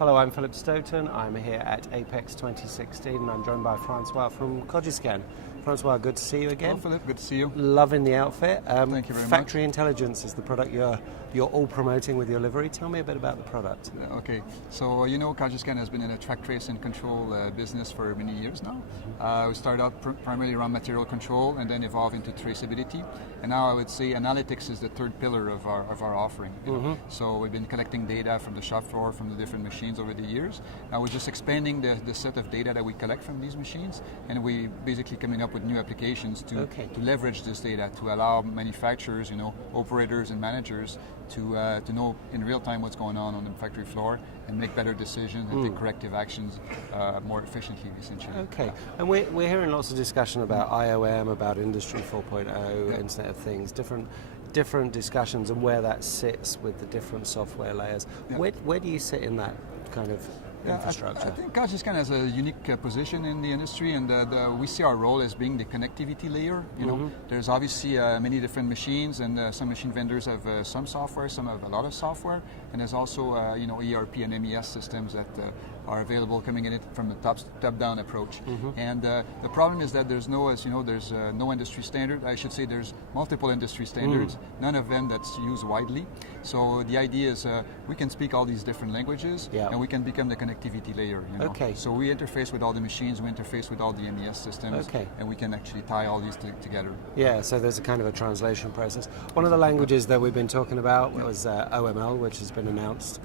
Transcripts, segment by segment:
Hello, I'm Philip Stoughton. I'm here at Apex 2016 and I'm joined by François from Cogiscan. François, good to see you again. Hello, Philip. Good to see you. Loving the outfit. Thank you very much. Factory Intelligence is the product you're all promoting with your livery. Tell me a bit about the product. Okay, so Cogiscan has been in a track trace and control business for many years now. We started out primarily around material control and then evolved into traceability. And now I would say analytics is the third pillar of our offering. So we've been collecting data from the shop floor, from the different machines over the years. Now we're just expanding the set of data that we collect from these machines, and we basically coming up with new applications to leverage this data to allow manufacturers, operators and managers to know in real time what's going on the factory floor and make better decisions and take corrective actions more efficiently, essentially. Okay, and we're hearing lots of discussion about IOM, about Industry 4.0, Internet of Things, different discussions and where that sits with the different software layers. Where do you sit in that kind of infrastructure? I think Cogiscan has a unique position in the industry, and we see our role as being the connectivity layer. There's obviously many different machines, and some machine vendors have some software, some have a lot of software, and there's also ERP and MES systems that are available coming in from the top-down approach. And the problem is that there's no industry standard. I should say there's multiple industry standards, none of them that's used widely. So the idea is we can speak all these different languages, and we can become the connectivity layer. Okay. So we interface with all the machines, we interface with all the MES systems, and we can actually tie all these together. Yeah, so there's a kind of a translation process. One of the languages that we've been talking about was OML, which has been announced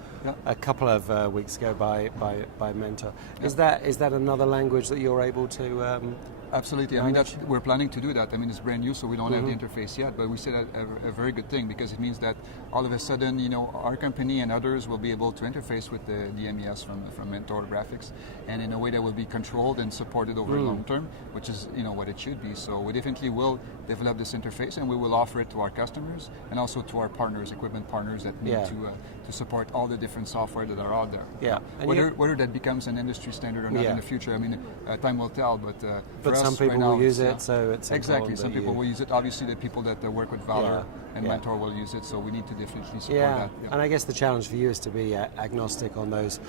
a couple of weeks ago by Mentor. Is that another language that you're able to Absolutely. I mean, we're planning to do that. I mean, it's brand new, so we don't have the interface yet, but we see that a very good thing, because it means that all of a sudden, our company and others will be able to interface with the MES from Mentor Graphics, and in a way that will be controlled and supported over the long term, which is what it should be. So we definitely will develop this interface, and we will offer it to our customers and also to our partners, equipment partners that need to support all the different software that are out there. Yeah. Whether that becomes an industry standard or not in the future, I mean, time will tell. But some people will use it, so it's exactly. Some people will use it. Obviously, the people that work with Valor and Mentor will use it. So we need to definitely support that. Yeah. And I guess the challenge for you is to be agnostic on those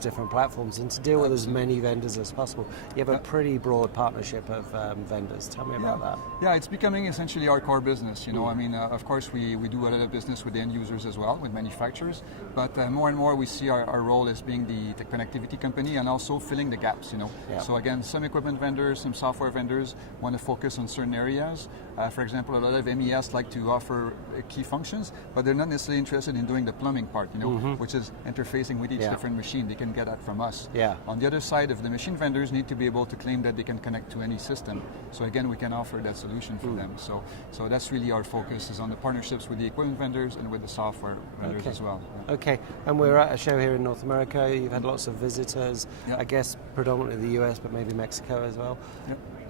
different platforms and to deal with as many vendors as possible. You have a pretty broad partnership of vendors. Tell me about that. Yeah, it's becoming essentially our core business. I mean, of course, we do a lot of business with the end users as well, with manufacturers. But more and more, we see our role as being the connectivity company and also filling the gaps. So again, some equipment vendors, some software vendors want to focus on certain areas. For example, a lot of MES like to offer key functions, but they're not necessarily interested in doing the plumbing part, which is interfacing with each different machine. They can get that from us. On the other side of the machine vendors need to be able to claim that they can connect to any system. So again, we can offer that solution for them. So that's really our focus, is on the partnerships with the equipment vendors and with the software vendors as well. Okay, and we're at a show here in North America. You've had lots of visitors, I guess predominantly the US, but maybe Mexico as well.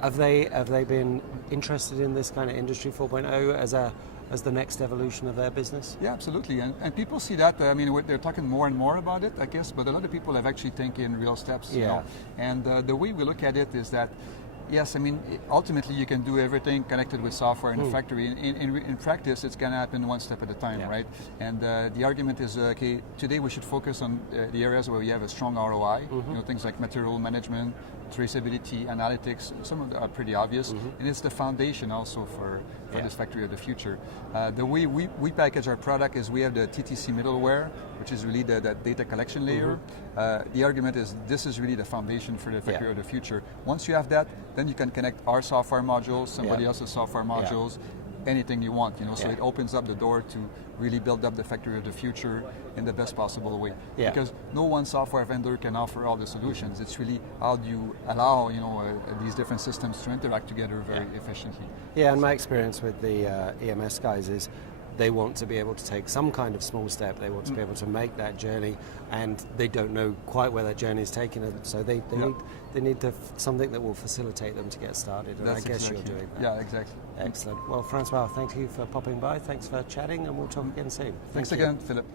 Have they been interested in this kind of Industry 4.0 as the next evolution of their business? Yeah, absolutely. And people see that. I mean, they're talking more and more about it, I guess, but a lot of people have actually taken real steps. And the way we look at it is that, yes, I mean, ultimately you can do everything connected with software in the factory. In practice, it's going to happen one step at a time, right? And the argument is, okay, today we should focus on the areas where we have a strong ROI, things like material management, traceability, analytics. Some of them are pretty obvious, and it's the foundation also for this factory of the future. The way we package our product is we have the TTC middleware, which is really the data collection layer. The argument is this is really the foundation for the factory of the future. Once you have that, then you can connect our software modules, somebody else's software modules, anything you want, so it opens up the door to really build up the factory of the future in the best possible way. Because no one software vendor can offer all the solutions. It's really how do you allow these different systems to interact together very efficiently. Yeah, and my experience with the EMS guys is they want to be able to take some kind of small step. They want to be able to make that journey, and they don't know quite where that journey is taking them. So they need something that will facilitate them to get started. And That's I guess exactly. you're doing that. Yeah, exactly. Excellent. Well, François, thank you for popping by. Thanks for chatting, and we'll talk again soon. Thanks again, Philip.